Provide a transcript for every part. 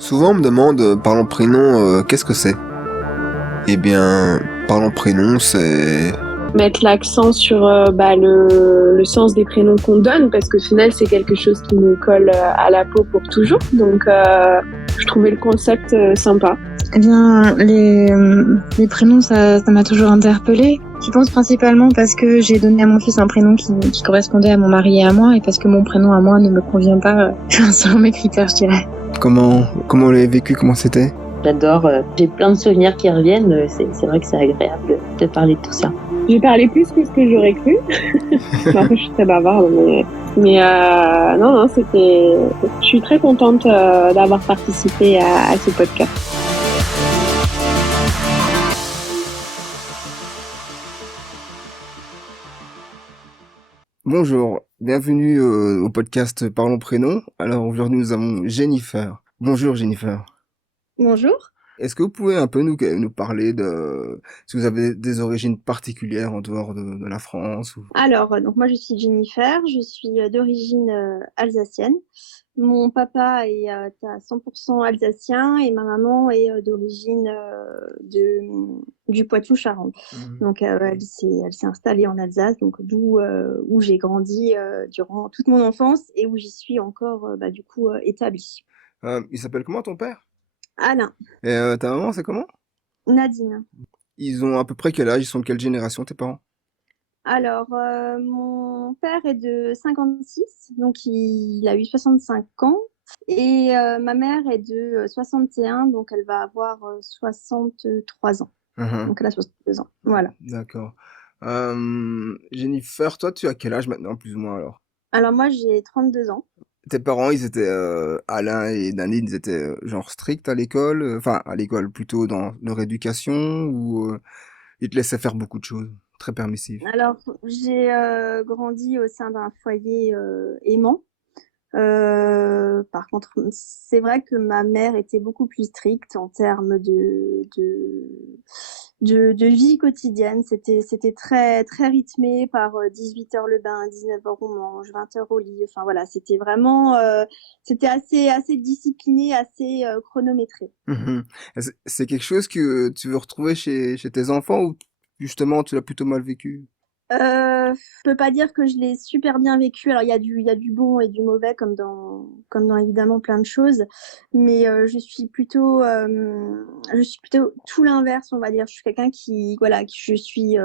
Souvent on me demande, parlons prénom, qu'est-ce que c'est? Eh bien, parlons prénom, c'est... Mettre l'accent sur le sens des prénoms qu'on donne, parce qu'au final, c'est quelque chose qui nous colle à la peau pour toujours. Donc, je trouvais le concept sympa. Eh bien, les prénoms, ça m'a toujours interpellée. Je pense principalement parce que j'ai donné à mon fils un prénom qui correspondait à mon mari et à moi, et parce que mon prénom à moi ne me convient pas selon mes critères, je dirais. Comment vous l'avez vécu? Comment c'était? J'adore, j'ai plein de souvenirs qui reviennent, c'est vrai que c'est agréable de parler de tout ça. J'ai parlé plus que ce que j'aurais cru. Après, je suis très bavarde, mais non, c'était... Je suis très contente d'avoir participé à ce podcast. Bonjour, bienvenue au podcast Parlons Prénom. Alors aujourd'hui nous avons Jennifer. Bonjour Jennifer. Bonjour. Est-ce que vous pouvez un peu nous parler de si vous avez des origines particulières en dehors de la France ou... Alors, donc moi je suis Jennifer, je suis d'origine alsacienne. Mon papa est à 100% alsacien et ma maman est d'origine du Poitou-Charentes. Donc elle s'est installée en Alsace, donc d'où où j'ai grandi durant toute mon enfance et où j'y suis encore établie. Il s'appelle comment ton père? Alain, Et ta maman c'est comment? Nadine. Ils ont à peu près quel âge? Ils sont de quelle génération tes parents? Alors, mon père est de 56, donc il a eu 65 ans. Et ma mère est de 61, donc elle va avoir 63 ans. Donc elle a 62 ans, voilà. D'accord. Jennifer, toi tu as quel âge maintenant plus ou moins alors? Alors moi j'ai 32 ans. Tes parents, ils étaient, Alain et Danine, ils étaient genre stricts à l'école, enfin à l'école plutôt dans leur éducation ou ils te laissaient faire beaucoup de choses, très permissifs? Alors j'ai grandi au sein d'un foyer aimant. Par contre, c'est vrai que ma mère était beaucoup plus stricte en termes de vie quotidienne. C'était très, très rythmé par 18h le bain, 19h on mange, 20h au lit. Enfin voilà, c'était vraiment, c'était assez discipliné, assez chronométré. C'est quelque chose que tu veux retrouver chez tes enfants ou justement tu l'as plutôt mal vécu? Je peux pas dire que je l'ai super bien vécu. Alors il y a du bon et du mauvais comme dans évidemment plein de choses, mais je suis plutôt tout l'inverse, on va dire. Je suis quelqu'un qui voilà, je suis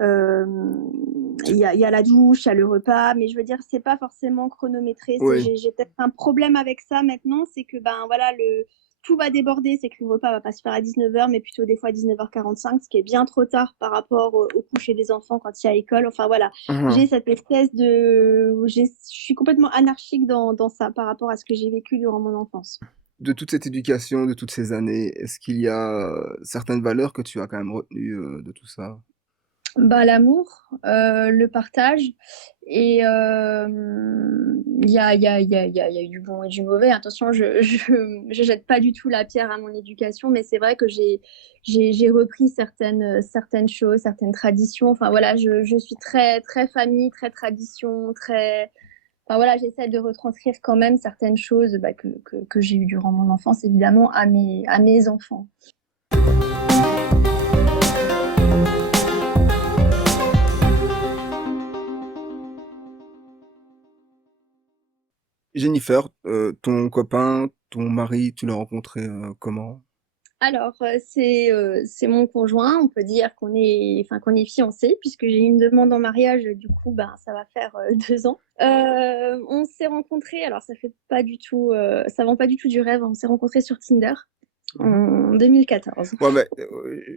il y a la douche, il y a le repas, mais je veux dire c'est pas forcément chronométré. Oui. J'ai peut-être un problème avec ça maintenant, c'est que ben voilà tout va déborder, c'est que le repas va pas se faire à 19h, mais plutôt des fois à 19h45, ce qui est bien trop tard par rapport au coucher des enfants quand il y a école. Enfin voilà, j'ai cette espèce je suis complètement anarchique dans ça par rapport à ce que j'ai vécu durant mon enfance. De toute cette éducation, de toutes ces années, est-ce qu'il y a certaines valeurs que tu as quand même retenues de tout ça? Bah, l'amour, le partage et il y a eu du bon et du mauvais. Attention, je jette pas du tout la pierre à mon éducation, mais c'est vrai que j'ai repris certaines choses, certaines traditions. Enfin voilà, je suis très, très famille, très tradition, très... Enfin voilà, j'essaie de retranscrire quand même certaines choses que j'ai eues durant mon enfance, évidemment, à mes enfants. Jennifer, ton copain, ton mari, tu l'as rencontré comment? Alors, c'est mon conjoint. On peut dire qu'on est fiancés puisque j'ai eu une demande en mariage, du coup, ben, ça va faire 2 ans. On s'est rencontrés, alors ça vend pas du tout du rêve, on s'est rencontrés sur Tinder en 2014. Ouais, mais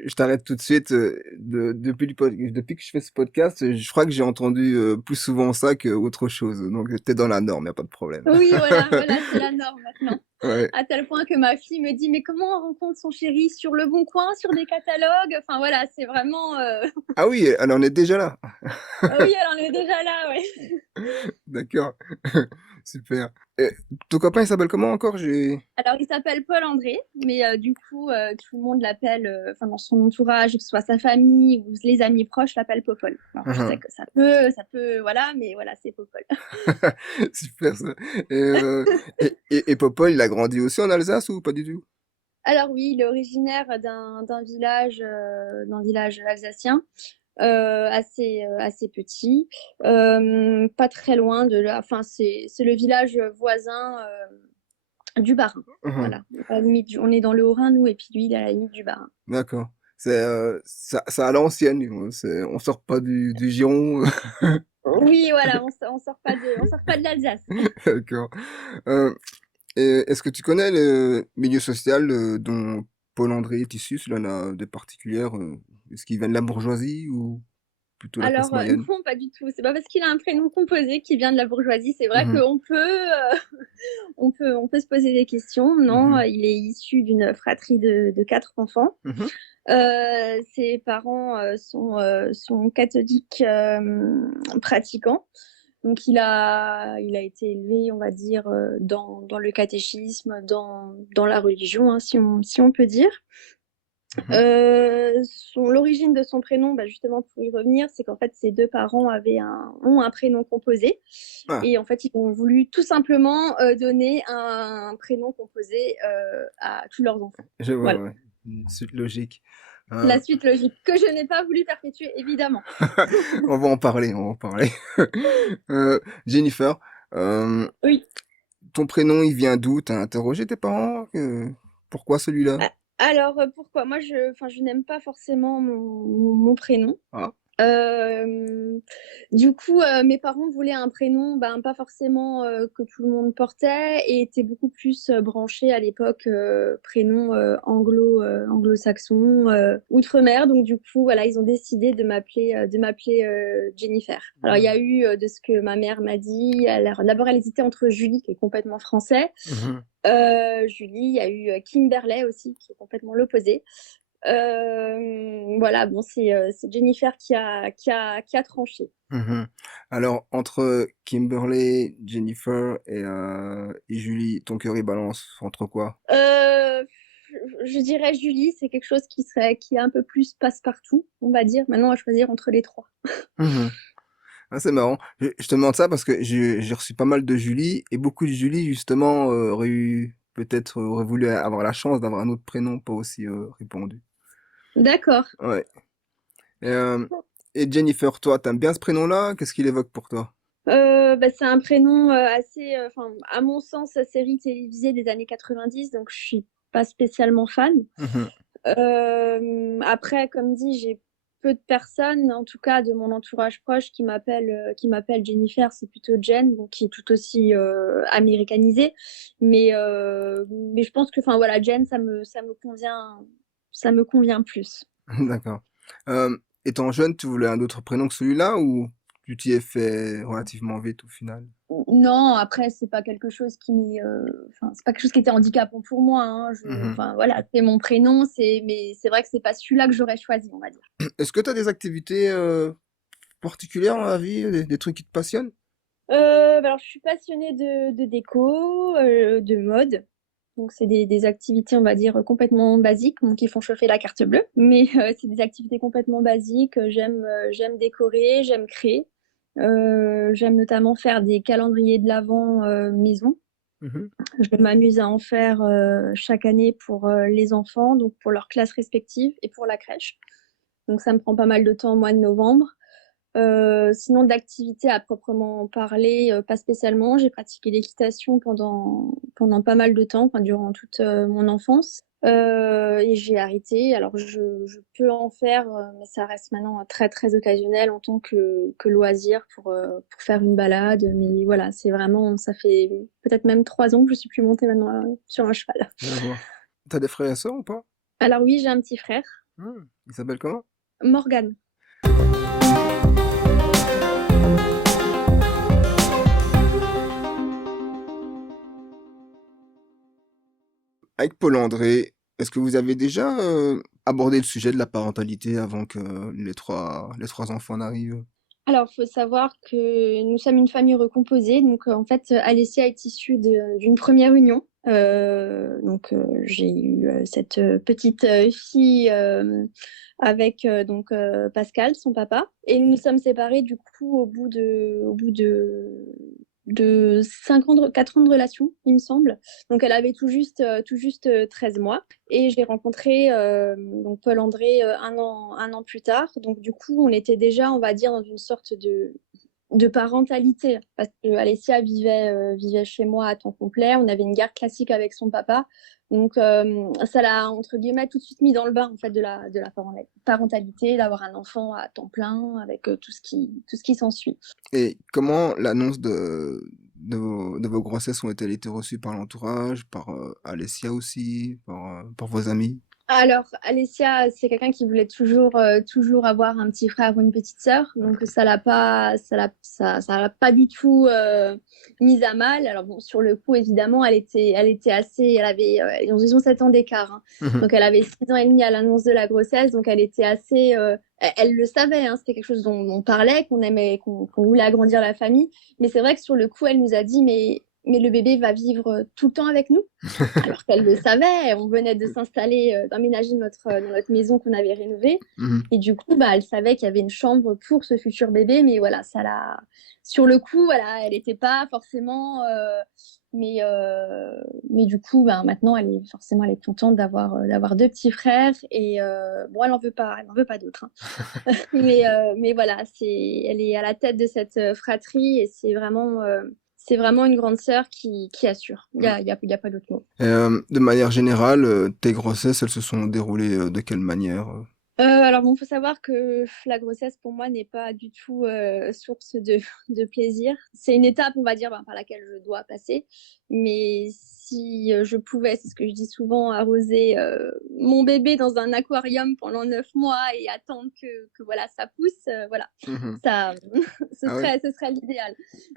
je t'arrête tout de suite. Depuis que je fais ce podcast, je crois que j'ai entendu plus souvent ça qu'autre chose. Donc, t'es dans la norme, y a pas de problème. Oui, voilà, c'est la norme maintenant. Ouais. À tel point que ma fille me dit: «Mais comment on rencontre son chéri? Sur Le Bon Coin, sur des catalogues?» Enfin voilà, c'est vraiment... Ah oui, elle en est déjà là. Oui, elle en est déjà là, ouais. D'accord. Super. Et ton copain, il s'appelle comment encore? Alors, il s'appelle Paul-André, mais du coup, tout le monde l'appelle, enfin, dans son entourage, que ce soit sa famille ou les amis proches, l'appellent Popol. Alors, je sais que voilà, mais voilà, c'est Popol. Super ça. Et Popol, il a grandi aussi en Alsace ou pas du tout? Alors oui, il est originaire d'un village alsacien, assez petit, pas très loin de là. Enfin, c'est le village voisin du Bas-Rhin. Mhm. Voilà. À la limite on est dans le Haut-Rhin, nous, et puis lui, il est à la limite du Bas-Rhin. D'accord. C'est ça à l'ancienne, on sort pas du giron. Oui, voilà, on sort pas de l'Alsace. D'accord. Euh, et est-ce que tu connais le milieu social dont Paul André est issu? Cela n'a de particulière. Est-ce qu'il vient de la bourgeoisie ou plutôt la classe Alors, moyenne? non, pas du tout. C'est pas parce qu'il a un prénom composé qu'il vient de la bourgeoisie. C'est vrai Mhm, qu'on peut, on peut se poser des questions. Non, mhm, il est issu d'une fratrie de 4 enfants. mhm, Ses parents sont catholiques pratiquants. Donc il a été élevé, on va dire, dans le catéchisme, dans la religion, hein, si on peut dire. mhm. L'origine de son prénom, bah, justement pour y revenir, c'est qu'en fait ses deux parents ont un prénom composé, Ah, et en fait ils ont voulu tout simplement donner un prénom composé à tous leurs enfants. je vois, Voilà, ouais. Une suite logique. la Euh, suite logique que je n'ai pas voulu perpétuer, évidemment. on va en parler, on va en parler. Jennifer, euh, Oui. ton prénom, il vient d'où? T'as interrogé tes parents? Pourquoi celui-là? Alors pourquoi? Moi, je n'aime pas forcément mon prénom. Ah, Euh, du coup, mes parents voulaient un prénom, ben, pas forcément que tout le monde portait, et étaient beaucoup plus branchés à l'époque prénom anglo-saxon, outre-mer. Donc du coup, voilà, ils ont décidé de m'appeler Jennifer. Alors il y a eu, de ce que ma mère m'a dit, d'abord elle hésitait entre Julie, qui est complètement français, mhm, Julie, il y a eu Kimberley aussi, qui est complètement l'opposé. Voilà, bon, c'est Jennifer qui a tranché. mhm. Alors, entre Kimberly, Jennifer et Julie, ton cœur il balance entre quoi? Euh, je dirais Julie, c'est quelque chose qui est un peu plus passe-partout, on va dire. Maintenant, à choisir entre les trois. Mhm. Ah, c'est marrant. Je te demande ça parce que j'ai reçu pas mal de Julie et beaucoup de Julie justement peut-être auraient voulu avoir la chance d'avoir un autre prénom pas aussi répandu. D'accord. Ouais. Et, Jennifer, toi, t'aimes bien ce prénom-là? Qu'est-ce qu'il évoque pour toi? Bah, c'est un prénom assez, enfin, à mon sens, série télévisée des années 90, donc je suis pas spécialement fan. Mhm. Après, comme dit, j'ai peu de personnes, en tout cas de mon entourage proche, qui m'appellent Jennifer. C'est plutôt Jen, donc qui est tout aussi américanisée. Mais je pense que, enfin voilà, Jen, ça me convient plus. D'accord. Étant jeune, tu voulais un autre prénom que celui-là ou tu t'y es fait relativement vite au final? Non, après, c'est pas quelque chose enfin, c'est pas quelque chose qui était handicapant pour moi, hein. Mhm. Enfin voilà, c'est mon prénom, mais c'est vrai que c'est pas celui-là que j'aurais choisi, on va dire. Est-ce que tu as des activités particulières dans la vie, des trucs qui te passionnent? Bah alors, je suis passionnée de déco, de mode. Donc, c'est des activités, on va dire, complètement basiques, bon, qui font chauffer la carte bleue. Mais c'est des activités complètement basiques. J'aime décorer, j'aime créer. J'aime notamment faire des calendriers de l'Avent maison. Mhm. Je m'amuse à en faire chaque année pour les enfants, donc pour leurs classes respectives et pour la crèche. Donc, ça me prend pas mal de temps au mois de novembre. Sinon, d'activité à proprement parler, pas spécialement. J'ai pratiqué l'équitation pendant pas mal de temps, enfin, durant toute mon enfance. Et j'ai arrêté. Alors, je peux en faire, mais ça reste maintenant très, très occasionnel en tant que loisir pour faire une balade. Mais voilà, c'est vraiment, ça fait peut-être même 3 ans que je suis plus montée maintenant sur un cheval. Je vois. T'as des frères et sœurs ou pas? Alors oui, j'ai un petit frère, Il s'appelle comment? Morgan. Avec Paul André, est-ce que vous avez déjà abordé le sujet de la parentalité avant que les trois enfants n'arrivent? Alors, faut savoir que nous sommes une famille recomposée. Donc, en fait, Alessia est issue d'une première union. J'ai eu cette petite fille avec Pascal, son papa. Et nous nous sommes séparés du coup au bout de 4 ans de relation, il me semble. Donc, elle avait tout juste 13 mois. Et j'ai rencontré Paul-André un an plus tard. Donc, du coup, on était déjà, on va dire, dans une sorte de parentalité. Parce que Alessia vivait chez moi à temps complet. On avait une garde classique avec son papa. Donc, ça l'a, entre guillemets, tout de suite mis dans le bain, en fait, de la parentalité, d'avoir un enfant à temps plein, avec tout ce qui s'ensuit. Et comment l'annonce de vos grossesses ont-elles été reçues par l'entourage, par Alessia aussi, par vos amis? Alors, Alessia, c'est quelqu'un qui voulait toujours avoir un petit frère ou une petite sœur, donc ça l'a pas du tout mise à mal. Alors bon, sur le coup, évidemment, elle avait, ils ont 7 ans d'écart, hein. Mhm. Donc elle avait 6 ans et demi à l'annonce de la grossesse, donc elle était assez, elle le savait, hein, c'était quelque chose dont on parlait, qu'on aimait, qu'on voulait agrandir la famille. Mais c'est vrai que sur le coup, elle nous a dit, mais le bébé va vivre tout le temps avec nous. Alors qu'elle le savait, on venait de s'installer, d'emménager dans notre maison qu'on avait rénovée. Mhm. Et du coup, elle savait qu'il y avait une chambre pour ce futur bébé, mais voilà, sur le coup, voilà, elle n'était pas forcément. Mais du coup, maintenant, elle est contente d'avoir 2 petits frères. Et bon, elle en veut pas d'autres, hein. Mais voilà, elle est à la tête de cette fratrie et c'est vraiment une grande sœur qui assure. Il y a pas d'autre mot. De manière générale, tes grossesses, elles se sont déroulées de quelle manière? Alors bon, faut savoir que la grossesse pour moi n'est pas du tout source de plaisir. C'est une étape, on va dire, par laquelle je dois passer. Mais si je pouvais, c'est ce que je dis souvent, arroser mon bébé dans un aquarium pendant 9 mois et attendre que voilà, ça pousse, voilà, Mhm. ça, ce Ah oui. serait, ce serait l'idéal.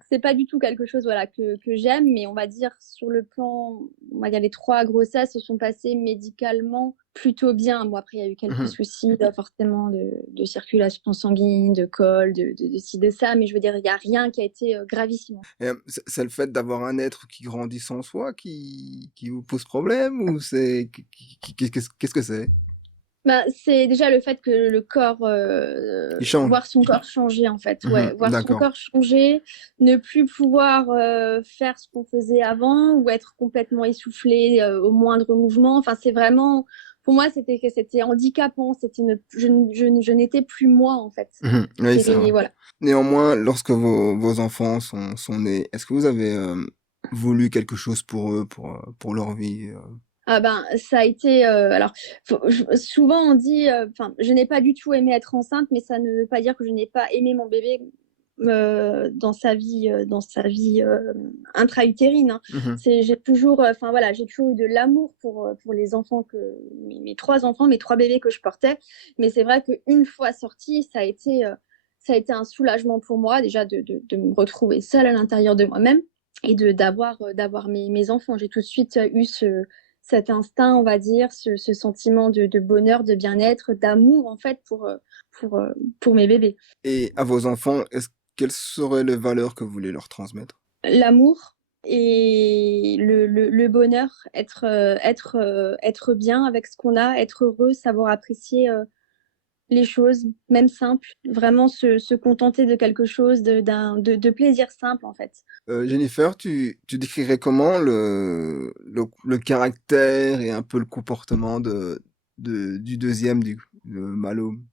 C'est pas du tout quelque chose voilà, que j'aime, mais on va dire sur le plan, on va dire les 3 grossesses se sont passées médicalement plutôt bien. Bon, après, il y a eu quelques Mhm. soucis, forcément, de circulation sanguine, de col, de ci, de ça, mais je veux dire, il n'y a rien qui a été gravissime. Et, c'est le fait d'avoir un être qui grandit sans soi qui vous pose problème ou qu'est-ce que c'est? C'est déjà le fait que le corps, Il change. voir son corps changer, en fait. Ouais, voir son D'accord. corps changer, ne plus pouvoir faire ce qu'on faisait avant ou être complètement essoufflé au moindre mouvement. Enfin, c'est vraiment, pour moi, c'était handicapant. Je n'étais plus moi, en fait. Oui, c'est vrai. Voilà. Néanmoins, lorsque vos enfants sont nés, est-ce que vous avez voulu quelque chose pour eux, pour leur vie? Ça a été alors souvent on dit je n'ai pas du tout aimé être enceinte, mais ça ne veut pas dire que je n'ai pas aimé mon bébé dans sa vie intra-utérine, hein. Mhm. J'ai toujours j'ai toujours eu de l'amour pour les enfants mes 3 enfants, mes 3 bébés que je portais, mais c'est vrai qu'une fois sortie, ça a été un soulagement pour moi déjà de me retrouver seule à l'intérieur de moi-même et d'avoir mes enfants. J'ai tout de suite eu cet instinct, on va dire, ce sentiment de bonheur, de bien-être, d'amour, en fait, pour mes bébés. Et à vos enfants, quelles seraient les valeurs que vous voulez leur transmettre? L'amour et le bonheur, être bien avec ce qu'on a, être heureux, savoir apprécier les choses, même simples, vraiment se contenter de quelque chose, de plaisir simple, en fait. Jennifer, tu décrirais comment le caractère et un peu le comportement du deuxième, le Malôme?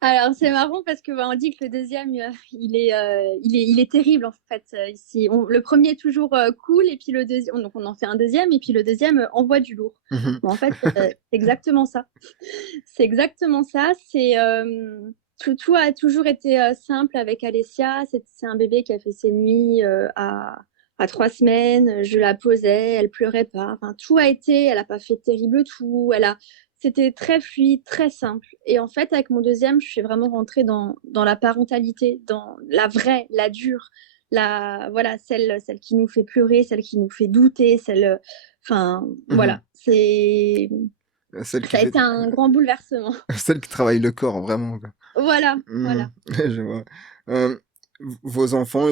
Alors c'est marrant parce que on dit que le deuxième il est terrible en fait ici. Le premier est toujours cool et puis le deuxième donc on en fait un deuxième et puis le deuxième envoie du lourd. Mhm. Mais en fait c'est exactement ça. C'est exactement ça. Tout a toujours été simple avec Alessia. C'est un bébé qui a fait ses nuits à 3 semaines. Je la posais, elle pleurait pas. Enfin, tout a été. Elle a pas fait de terrible tout. C'était très fluide, très simple. Et en fait, avec mon deuxième, je suis vraiment rentrée dans la parentalité, dans la vraie, la dure, voilà, celle qui nous fait pleurer, celle qui nous fait douter, voilà. Celle qui Ça a fait, été un grand bouleversement. celle qui travaille le corps, vraiment, quoi. Voilà, Hmm, voilà. je vois. Euh, Vos enfants,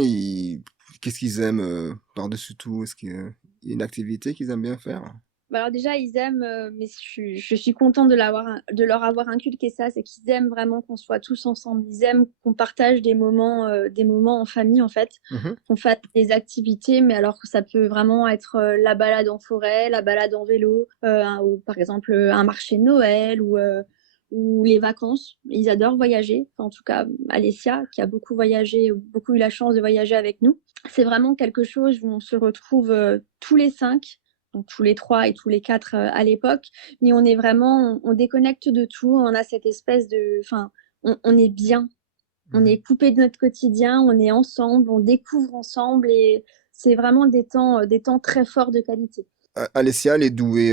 qu'est-ce qu'ils aiment par-dessus tout? Est-ce qu'il y a une activité qu'ils aiment bien faire? Bah alors déjà, ils aiment, mais je suis contente de leur avoir inculqué ça, c'est qu'ils aiment vraiment qu'on soit tous ensemble. Ils aiment qu'on partage des moments en famille, en fait, Mhm, qu'on fasse des activités, mais alors que ça peut vraiment être la balade en forêt, la balade en vélo, ou par exemple un marché de Noël ou les vacances. Ils adorent voyager. Enfin, en tout cas, Alessia, qui a beaucoup voyagé, beaucoup eu la chance de voyager avec nous. C'est vraiment quelque chose où on se retrouve tous les 5, donc tous les 3 et tous les 4 à l'époque, mais on est vraiment, on déconnecte de tout, on a cette espèce de, enfin, on est bien, on mhm. est coupé de notre quotidien, on est ensemble, on découvre ensemble et c'est vraiment des temps très forts de qualité. Alessia, elle est douée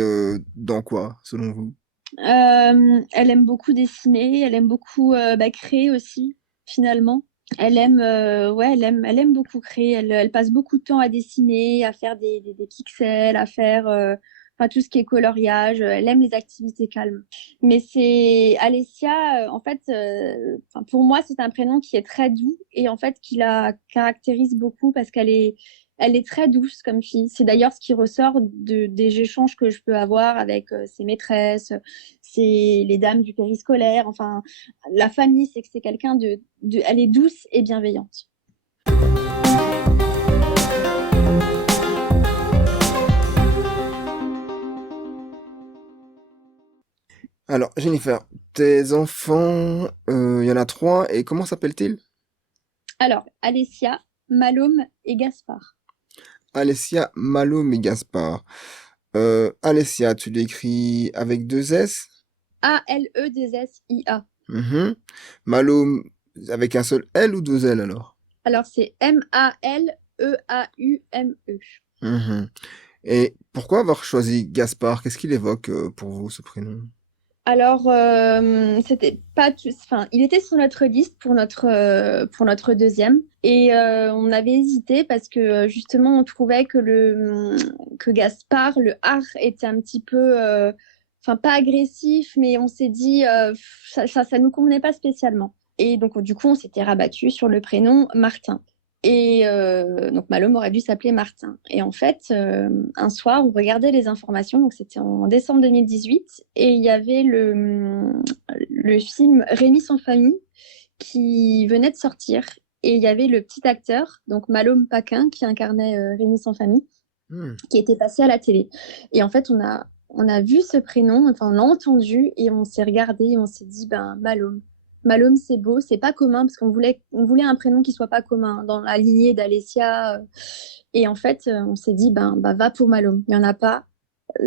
dans quoi, selon vous? Elle aime beaucoup dessiner, elle aime beaucoup créer aussi, finalement. Elle aime, ouais, elle aime beaucoup créer. Elle passe beaucoup de temps à dessiner, à faire des pixels, à faire enfin, tout ce qui est coloriage. Elle aime les activités calmes. Mais c'est Alessia, en fait, enfin, pour moi, c'est un prénom qui est très doux et en fait qui la caractérise beaucoup parce elle est très douce comme fille. C'est d'ailleurs ce qui ressort des échanges que je peux avoir avec ses maîtresses, c'est les dames du périscolaire, enfin, la famille, c'est que c'est quelqu'un elle est douce et bienveillante. Alors, Jennifer, tes enfants, il y en a trois, et comment s'appellent-ils? Alors, Alessia, Malôme et Gaspard. Alessia, Malum et Gaspard. Alessia, tu l'écris avec deux S? Alesia. Mhm. Malum, avec un seul L ou deux L alors? Alors, c'est Maleaume. Mhm. Et pourquoi avoir choisi Gaspard? Qu'est-ce qu'il évoque pour vous, ce prénom? Alors, c'était pas tout, enfin, il était sur notre liste pour notre deuxième. Et on avait hésité parce que justement, on trouvait que Gaspard, le art, était un petit peu, enfin, pas agressif, mais on s'est dit, ça nous convenait pas spécialement. Et donc, du coup, on s'était rabattu sur le prénom Martin. Et donc Malhomme aurait dû s'appeler Martin. Et en fait, un soir, on regardait les informations, donc c'était en décembre 2018, et il y avait le film Rémi sans famille qui venait de sortir. Et il y avait le petit acteur, donc Malhomme Paquin, qui incarnait Rémi sans famille, Hmm. qui était passé à la télé. Et en fait, on a vu ce prénom, enfin, on l'a entendu, et on s'est regardé, et on s'est dit, ben, Malhomme. Malhomme, c'est beau, c'est pas commun, parce on voulait un prénom qui soit pas commun, dans la lignée d'Alessia. Et en fait, on s'est dit, ben, bah, va pour Malhomme. Il y en a pas,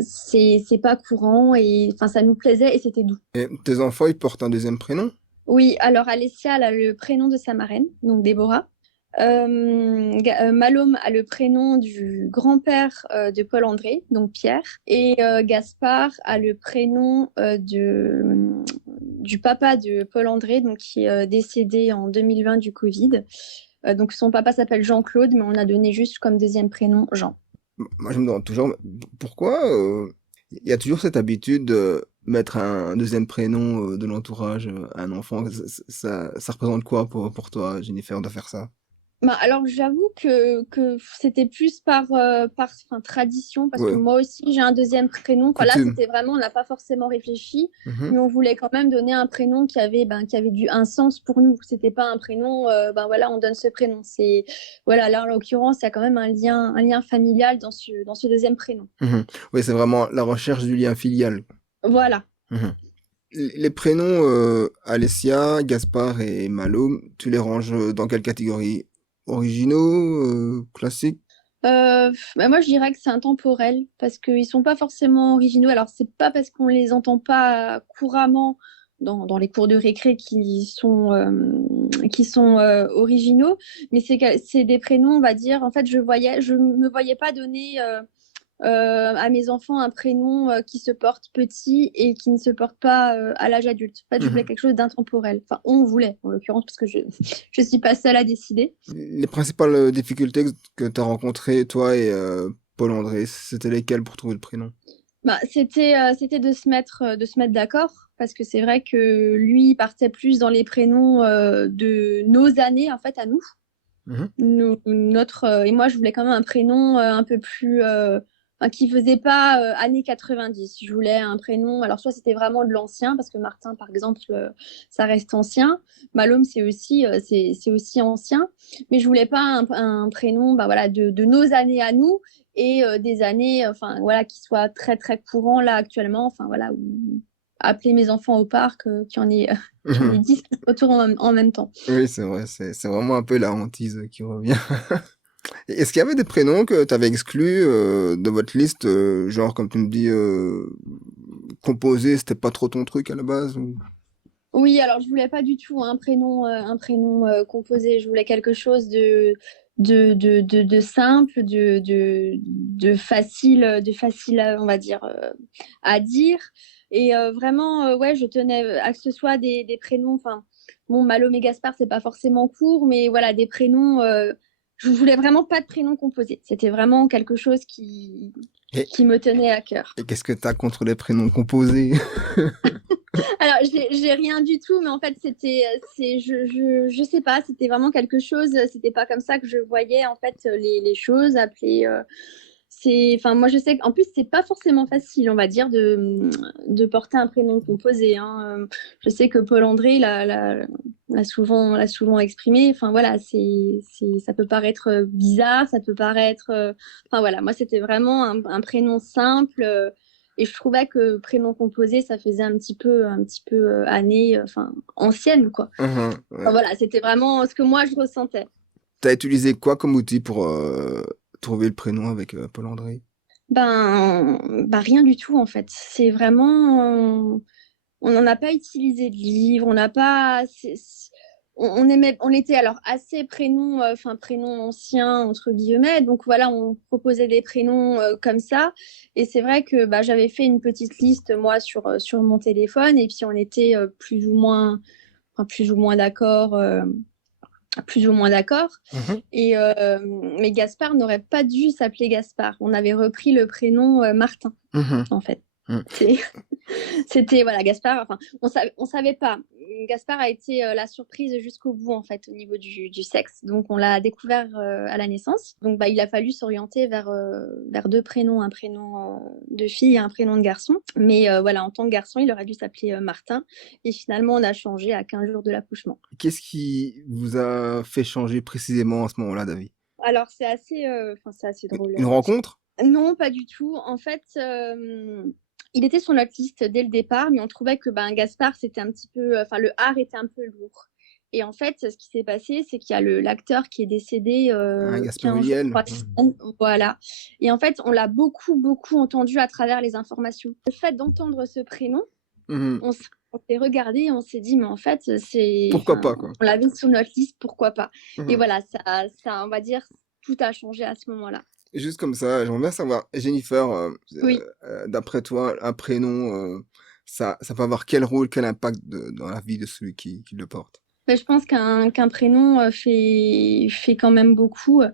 c'est pas courant, et enfin, ça nous plaisait, et c'était doux. Et tes enfants, ils portent un deuxième prénom? Oui, alors Alessia, elle a le prénom de sa marraine, donc Déborah. Malhomme a le prénom du grand-père de Paul-André, donc Pierre. Et Gaspard a le prénom du papa de Paul-André, donc qui est décédé en 2020 du Covid. Donc son papa s'appelle Jean-Claude, mais on a donné juste comme deuxième prénom Jean. Moi, je me demande toujours pourquoi il y a toujours cette habitude de mettre un deuxième prénom de l'entourage à un enfant. Ça représente quoi pour toi, Jennifer, de faire ça? Bah, alors j'avoue que c'était plus par enfin, tradition, parce que Ouais, moi aussi j'ai un deuxième prénom. Enfin, là coutume. c'était vraiment, on n'a pas forcément réfléchi, Mhm, mais on voulait quand même donner un prénom qui avait un sens pour nous. C'était pas un prénom, ben voilà, on donne ce prénom. C'est, voilà, là en l'occurrence, il y a quand même un lien familial dans ce deuxième prénom. mhm. Oui, c'est vraiment la recherche du lien filial. Voilà. Mhm. Les prénoms Alessia, Gaspard et Malo, tu les ranges dans quelle catégorie? Originaux, classiques? Bah moi, je dirais que c'est intemporel parce qu'ils sont pas forcément originaux. Alors, c'est pas parce qu'on les entend pas couramment dans les cours de récré qui sont originaux, mais c'est des prénoms, on va dire. En fait, je me voyais pas donner à mes enfants un prénom qui se porte petit et qui ne se porte pas à l'âge adulte. En fait, je voulais Mhm. quelque chose d'intemporel. Enfin, on voulait, en l'occurrence, parce que je suis pas seule à décider. Les principales difficultés que tu as rencontrées, toi et Paul-André, c'était lesquelles pour trouver le prénom? C'était de se mettre d'accord parce que c'est vrai que lui il partait plus dans les prénoms de nos années en fait à nous. Mhm. Et moi je voulais quand même un prénom un peu plus enfin, qui faisait pas années 90. Je voulais un prénom, alors soit c'était vraiment de l'ancien parce que Martin par exemple ça reste ancien. Malhomme c'est aussi ancien, mais je voulais pas un prénom bah voilà de nos années à nous et des années enfin voilà qui soient très très courants là actuellement, enfin voilà appeler mes enfants au parc qu'il y en ait qu'il y en ait Mhm. 10 autour en même temps. Oui, c'est vrai, c'est vraiment un peu la hantise qui revient. Et est-ce qu'il y avait des prénoms que tu avais exclus de votre liste, genre comme tu me dis, composé, c'était pas trop ton truc à la base ou... Oui, alors je voulais pas du tout un prénom composé. Je voulais quelque chose de simple, de facile, on va dire, à dire. Et vraiment, ouais, je tenais à que ce soit des prénoms. Enfin, bon, Malom et Gaspard, c'est pas forcément court, mais voilà, des prénoms. Je voulais vraiment pas de prénom composé. C'était vraiment quelque chose Et, qui me tenait à cœur. et qu'est-ce que t'as contre les prénoms composés? Alors, j'ai rien du tout, mais en fait, je sais pas, c'était vraiment quelque chose, c'était pas comme ça que je voyais, en fait, les choses, appeler, enfin, moi, je sais qu'en plus, c'est pas forcément facile, on va dire, de porter un prénom composé, hein. Je sais que Paul-André l'a souvent exprimé, enfin, voilà, ça peut paraître bizarre, ça peut paraître, enfin, voilà, moi, c'était vraiment un prénom simple, et je trouvais que prénom composé, ça faisait un petit peu année, enfin ancienne quoi. Mhm, Enfin, ouais. voilà, c'était vraiment ce que moi je ressentais. T'as utilisé quoi comme outil pour trouver le prénom avec Paul-André? Ben rien du tout en fait. C'est vraiment, on n'en a pas utilisé de livre, on n'a pas, on était alors assez prénoms, enfin prénoms anciens entre guillemets, donc voilà, on proposait des prénoms comme ça, et c'est vrai que bah, j'avais fait une petite liste moi sur mon téléphone, et puis on était plus ou moins d'accord, plus ou moins d'accord, Mhm, et mais Gaspard n'aurait pas dû s'appeler Gaspard. On avait repris le prénom Martin mhm, en fait. mhm. C'est C'était, voilà, Gaspard, enfin, on savait pas. Gaspard a été la surprise jusqu'au bout, en fait, au niveau du sexe. Donc, on l'a découvert à la naissance. Donc, bah, il a fallu s'orienter vers deux prénoms, un prénom de fille et un prénom de garçon. Mais voilà, en tant que garçon, il aurait dû s'appeler Martin. Et finalement, on a changé à 15 jours de l'accouchement. Qu'est-ce qui vous a fait changer précisément à ce moment-là, David? Alors, c'est assez drôle. Une rencontre? Non, pas du tout. En fait, il était sur notre liste dès le départ, mais on trouvait que ben, Gaspard, c'était un petit peu, enfin, le art était un peu lourd. Et en fait, ce qui s'est passé, c'est qu'il y a l'acteur qui est décédé Gaspard 15 jours, Ulliel? 3 semaines, voilà. Et en fait, on l'a beaucoup, beaucoup entendu à travers les informations. Le fait d'entendre ce prénom, Mhm. on s'est regardé et on s'est dit, mais en fait, Pourquoi pas, quoi? on l'avait sur notre liste, pourquoi pas? Et Mhm. voilà, on va dire, tout a changé à ce moment-là. Juste comme ça, j'aimerais bien savoir, Jennifer, Oui. d'après toi, un prénom, ça peut avoir quel rôle, quel impact dans la vie de celui qui le porte? Ben, je pense qu'un prénom fait quand même beaucoup. Et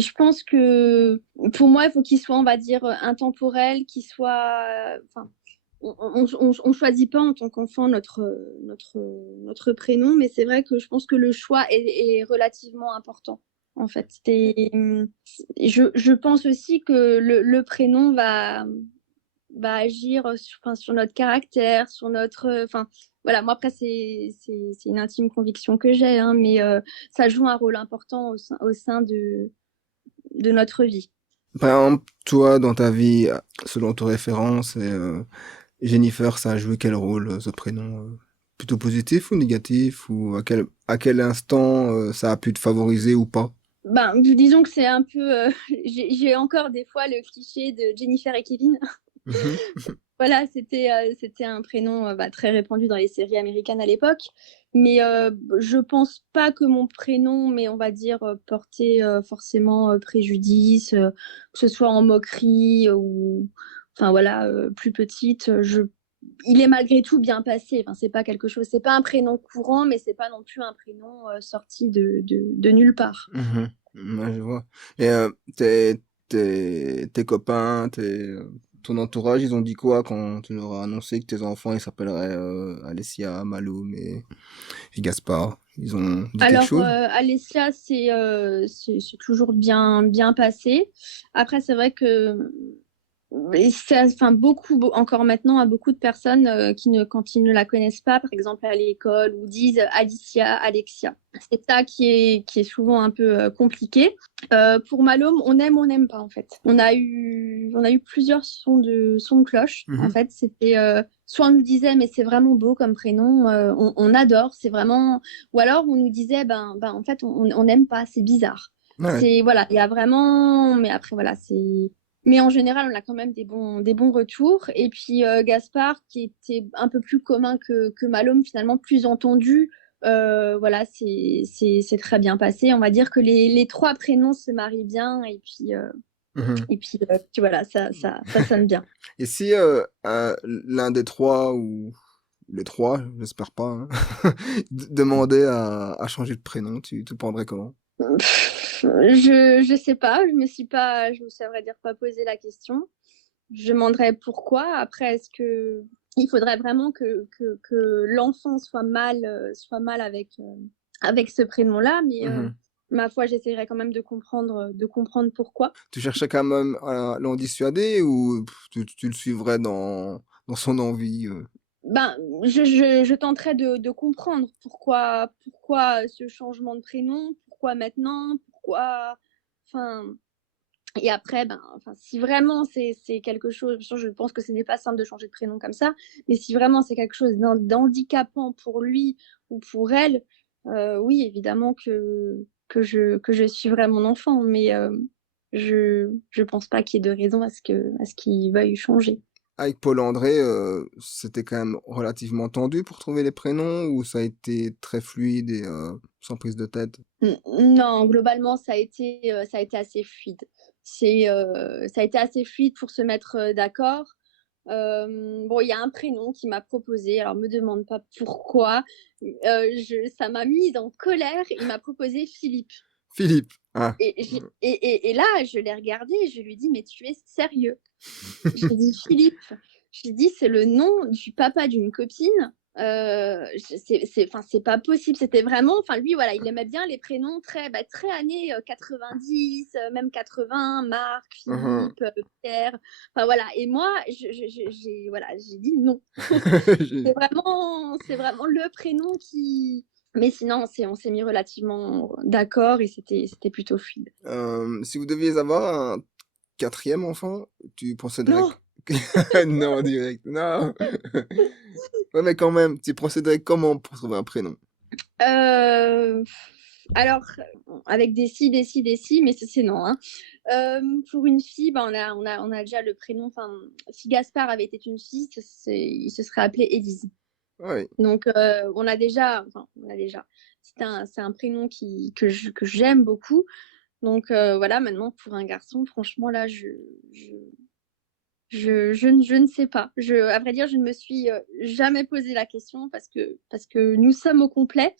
je pense que pour moi, il faut qu'il soit, on va dire, intemporel, qu'il soit. Enfin, on choisit pas en tant qu'enfant notre prénom, mais c'est vrai que je pense que le choix est relativement important, en fait. Je pense aussi que le prénom va agir sur notre caractère, sur notre. Enfin, voilà, moi après, c'est une intime conviction que j'ai, hein, mais ça joue un rôle important au sein de notre vie. Par exemple, toi, dans ta vie, selon tes références, Jennifer, ça a joué quel rôle, ce prénom? Plutôt positif ou négatif? Ou à quel instant ça a pu te favoriser ou pas? Ben, disons que c'est un peu. J'ai encore des fois le cliché de Jennifer et Kevin. Mhm, Voilà, c'était un prénom bah, très répandu dans les séries américaines à l'époque. Mais je pense pas que mon prénom, mais on va dire, portait forcément préjudice, que ce soit en moquerie ou, enfin voilà, plus petite. Il est malgré tout bien passé. Enfin, c'est pas quelque chose, c'est pas un prénom courant, mais c'est pas non plus un prénom sorti de nulle part. mhm. Ouais, je vois. Et t'es tes copains, ton entourage, ils ont dit quoi quand tu leur as annoncé que tes enfants ils s'appelleraient Alessia, Malum et Gaspard? Ils ont dit quelque Alors, chose? Alessia, c'est toujours bien passé. Après, c'est vrai que et enfin, encore maintenant, à beaucoup de personnes quand ils ne la connaissent pas, par exemple à l'école, ou disent Alicia, Alexia. C'est ça qui est souvent un peu compliqué. Pour Malum, on n'aime pas en fait. On a eu plusieurs sons de cloche. En fait, c'était soit on nous disait mais c'est vraiment beau comme prénom, on adore, c'est vraiment, ou alors on nous disait ben en fait on n'aime pas, c'est bizarre. Ouais. C'est voilà, il y a vraiment, mais après voilà, c'est. Mais en général, on a quand même des bons retours. Et puis Gaspard, qui était un peu plus commun que Malum, finalement plus entendu, voilà, c'est très bien passé. On va dire que les trois prénoms se marient bien. Et puis voilà, ça sonne bien. Et si l'un des trois ou les trois, j'espère pas, hein, demandait à changer de prénom, tu prendrais comment? Je sais pas, je me suis à vrai dire pas posé la question. Je demanderais pourquoi. Après, est-ce que il faudrait vraiment que l'enfant soit mal avec ce prénom-là, mais ma foi, j'essaierai quand même de comprendre pourquoi. Tu cherchais quand même à l'en dissuader ou tu le suivrais dans son envie? Ben, je tenterai de comprendre pourquoi ce changement de prénom, pourquoi maintenant, pourquoi, enfin. Et après, si vraiment c'est quelque chose, je pense que ce n'est pas simple de changer de prénom comme ça, mais si vraiment c'est quelque chose d'handicapant pour lui ou pour elle, oui, évidemment que je suivrai mon enfant, mais je pense pas qu'il y ait de raison à ce qu'il veuille changer. Avec Paul-André, c'était quand même relativement tendu pour trouver les prénoms ou ça a été très fluide et sans prise de tête? Non, globalement, ça a été assez fluide. Ça a été assez fluide pour se mettre d'accord. Bon, il y a un prénom qui m'a proposé, alors me demande pas pourquoi, ça m'a mise en colère, il m'a proposé Philippe. Philippe. Ah. Et là, je l'ai regardé et je lui ai dit, mais tu es sérieux? J'ai dit Philippe. J'ai dit, c'est le nom du papa d'une copine. C'est pas possible. C'était vraiment, enfin lui, voilà, il aimait bien les prénoms très années 90, même 80, Marc, Philippe, Pierre. Enfin voilà. Et moi, j'ai dit non. c'est vraiment le prénom qui. Mais sinon, on s'est mis relativement d'accord et c'était plutôt fluide. Si vous deviez avoir un 4e enfant, tu procéderais... Non. Non, direct. Non. Ouais, mais quand même, tu procéderais comment pour trouver un prénom? Alors, avec des si, mais c'est non. Hein. Pour une fille, on a déjà le prénom. Enfin, si Gaspard avait été une fille, il se serait appelé Élise. Oui. Donc, on a déjà. C'est un prénom que j'aime beaucoup. Donc, voilà, maintenant, pour un garçon, franchement, là, je ne sais pas. À vrai dire, je ne me suis jamais posé la question parce que nous sommes au complet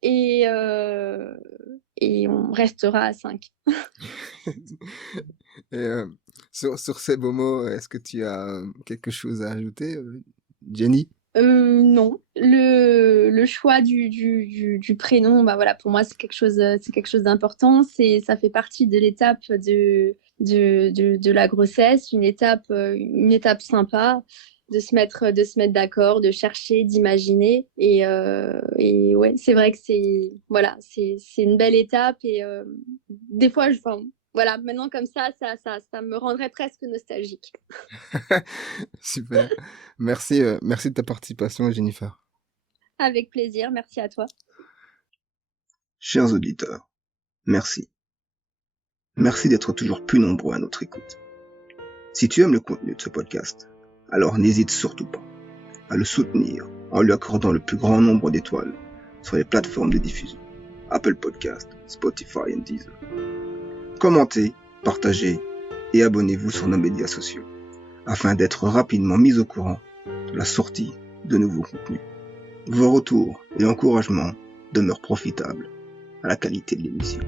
et on restera à 5. Et sur ces beaux mots, est-ce que tu as quelque chose à ajouter, Jenny? Non. Le choix du prénom, voilà, pour moi, c'est quelque chose d'important. Ça fait partie de l'étape de la grossesse, une étape sympa, de se mettre d'accord, de chercher, d'imaginer. Et ouais, c'est vrai que c'est une belle étape. Et des fois, voilà, maintenant comme ça me rendrait presque nostalgique. Super. Merci de ta participation, Jennifer. Avec plaisir, merci à toi. Chers auditeurs, merci. Merci d'être toujours plus nombreux à notre écoute. Si tu aimes le contenu de ce podcast, alors n'hésite surtout pas à le soutenir en lui accordant le plus grand nombre d'étoiles sur les plateformes de diffusion, Apple Podcasts, Spotify et Deezer. Commentez, partagez et abonnez-vous sur nos médias sociaux afin d'être rapidement mis au courant de la sortie de nouveaux contenus. Vos retours et encouragements demeurent profitables à la qualité de l'émission.